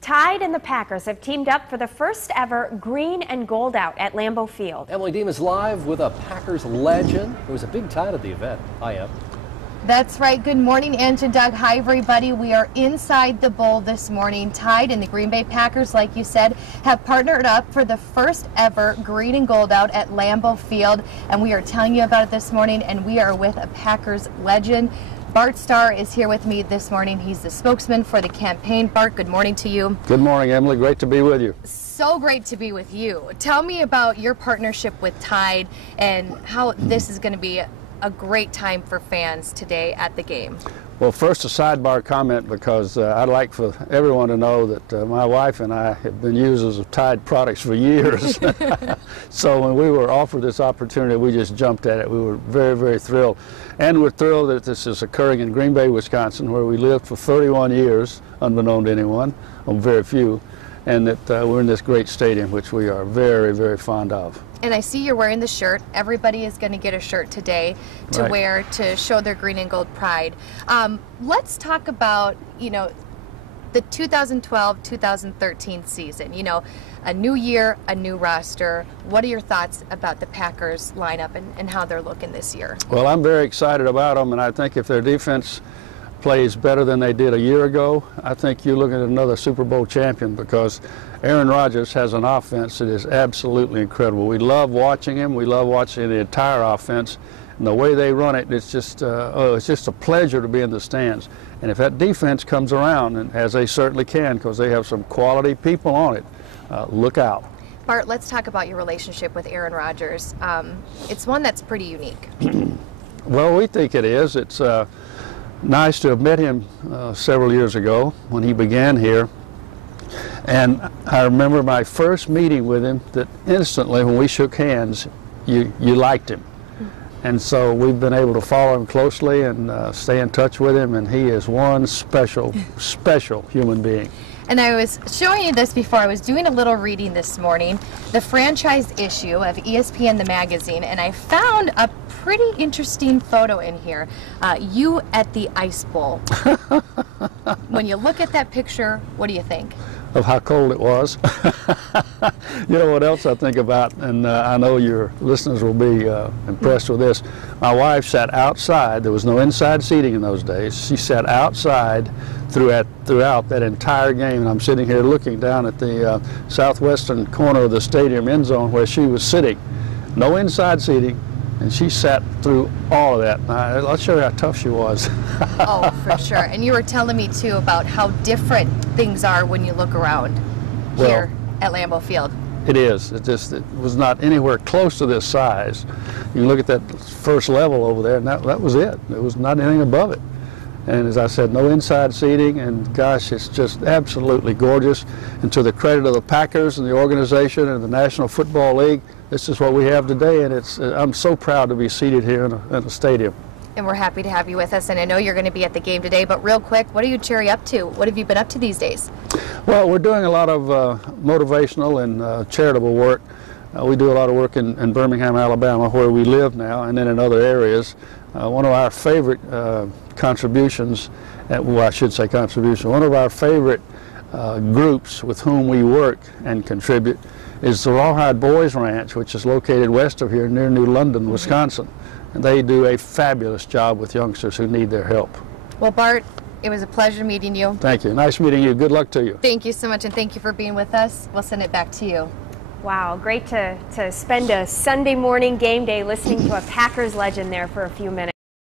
Tide and the Packers have teamed up for the first ever green and gold out at Lambeau Field. Emily Deem is live with a Packers legend. There was a big tide at the event. Hi, Em. That's right. Good morning, Ange and Doug. Hi, everybody. We are inside the bowl this morning. Tide and the Green Bay Packers, like you said, have partnered up for the first ever green and gold out at Lambeau Field. And we are telling you about it this morning, and we are with a Packers legend. Bart Starr is here with me this morning. He's the spokesman for the campaign. Bart, good morning to you. Good morning, Emily. Great to be with you. So great to be with you. Tell me about your partnership with Tide and how this is going to be a great time for fans today at the game. Well, first a sidebar comment, because I'd like for everyone to know that my wife and I have been users of Tide products for years. So when we were offered this opportunity, we just jumped at it. We were very, very thrilled. And we're thrilled that this is occurring in Green Bay, Wisconsin, where we lived for 31 years, unbeknown to anyone, on very few, and that we're in this great stadium, which we are very, very fond of. And I see you're wearing the shirt. Everybody is going to get a shirt today to wear to show their green and gold pride. Let's talk about, the 2012-2013 season. A new year, a new roster. What are your thoughts about the Packers lineup and how they're looking this year? Well, I'm very excited about them, and I think if their defense plays better than they did a year ago, I think you're looking at another Super Bowl champion, because Aaron Rodgers has an offense that is absolutely incredible. We love watching him. We love watching the entire offense. And the way they run it, it's just a pleasure to be in the stands. And if that defense comes around, and as they certainly can, because they have some quality people on it, look out. Bart, let's talk about your relationship with Aaron Rodgers. It's one that's pretty unique. Well, we think it is. It's nice to have met him several years ago when he began here. And I remember my first meeting with him, that instantly when we shook hands, you liked him. And so we've been able to follow him closely and stay in touch with him, and he is one special, special human being. And I was showing you this before. I was doing a little reading this morning, the franchise issue of ESPN the magazine, and I found a pretty interesting photo in here. You at the Ice Bowl. When you look at that picture, what do you think? Of how cold it was. You know what else I think about, and I know your listeners will be impressed with this. My wife sat outside. There was no inside seating in those days. She sat outside throughout that entire game, and I'm sitting here looking down at the southwestern corner of the stadium end zone where she was sitting. No inside seating, and she sat through all of that. I'll show you how tough she was. Oh, for sure. And you were telling me, too, about how different things are when you look around here at Lambeau Field. It is. It was not anywhere close to this size. You look at that first level over there, and that was it. There was not anything above it. And as I said, no inside seating, and gosh, it's just absolutely gorgeous. And to the credit of the Packers and the organization and the National Football League, this is what we have today, and I'm so proud to be seated here in a stadium. And we're happy to have you with us, and I know you're going to be at the game today, but real quick, what are you cheering up to? What have you been up to these days? Well, we're doing a lot of motivational and charitable work. We do a lot of work in Birmingham, Alabama, where we live now, and then in other areas. One of our favorite contributions, well, I should say contribution, one of our favorite groups with whom we work and contribute is the Rawhide Boys Ranch, which is located west of here near New London, Wisconsin. And they do a fabulous job with youngsters who need their help. Well, Bart, it was a pleasure meeting you. Thank you. Nice meeting you. Good luck to you. Thank you so much, and thank you for being with us. We'll send it back to you. Wow, great to spend a Sunday morning game day listening to a Packers legend there for a few minutes.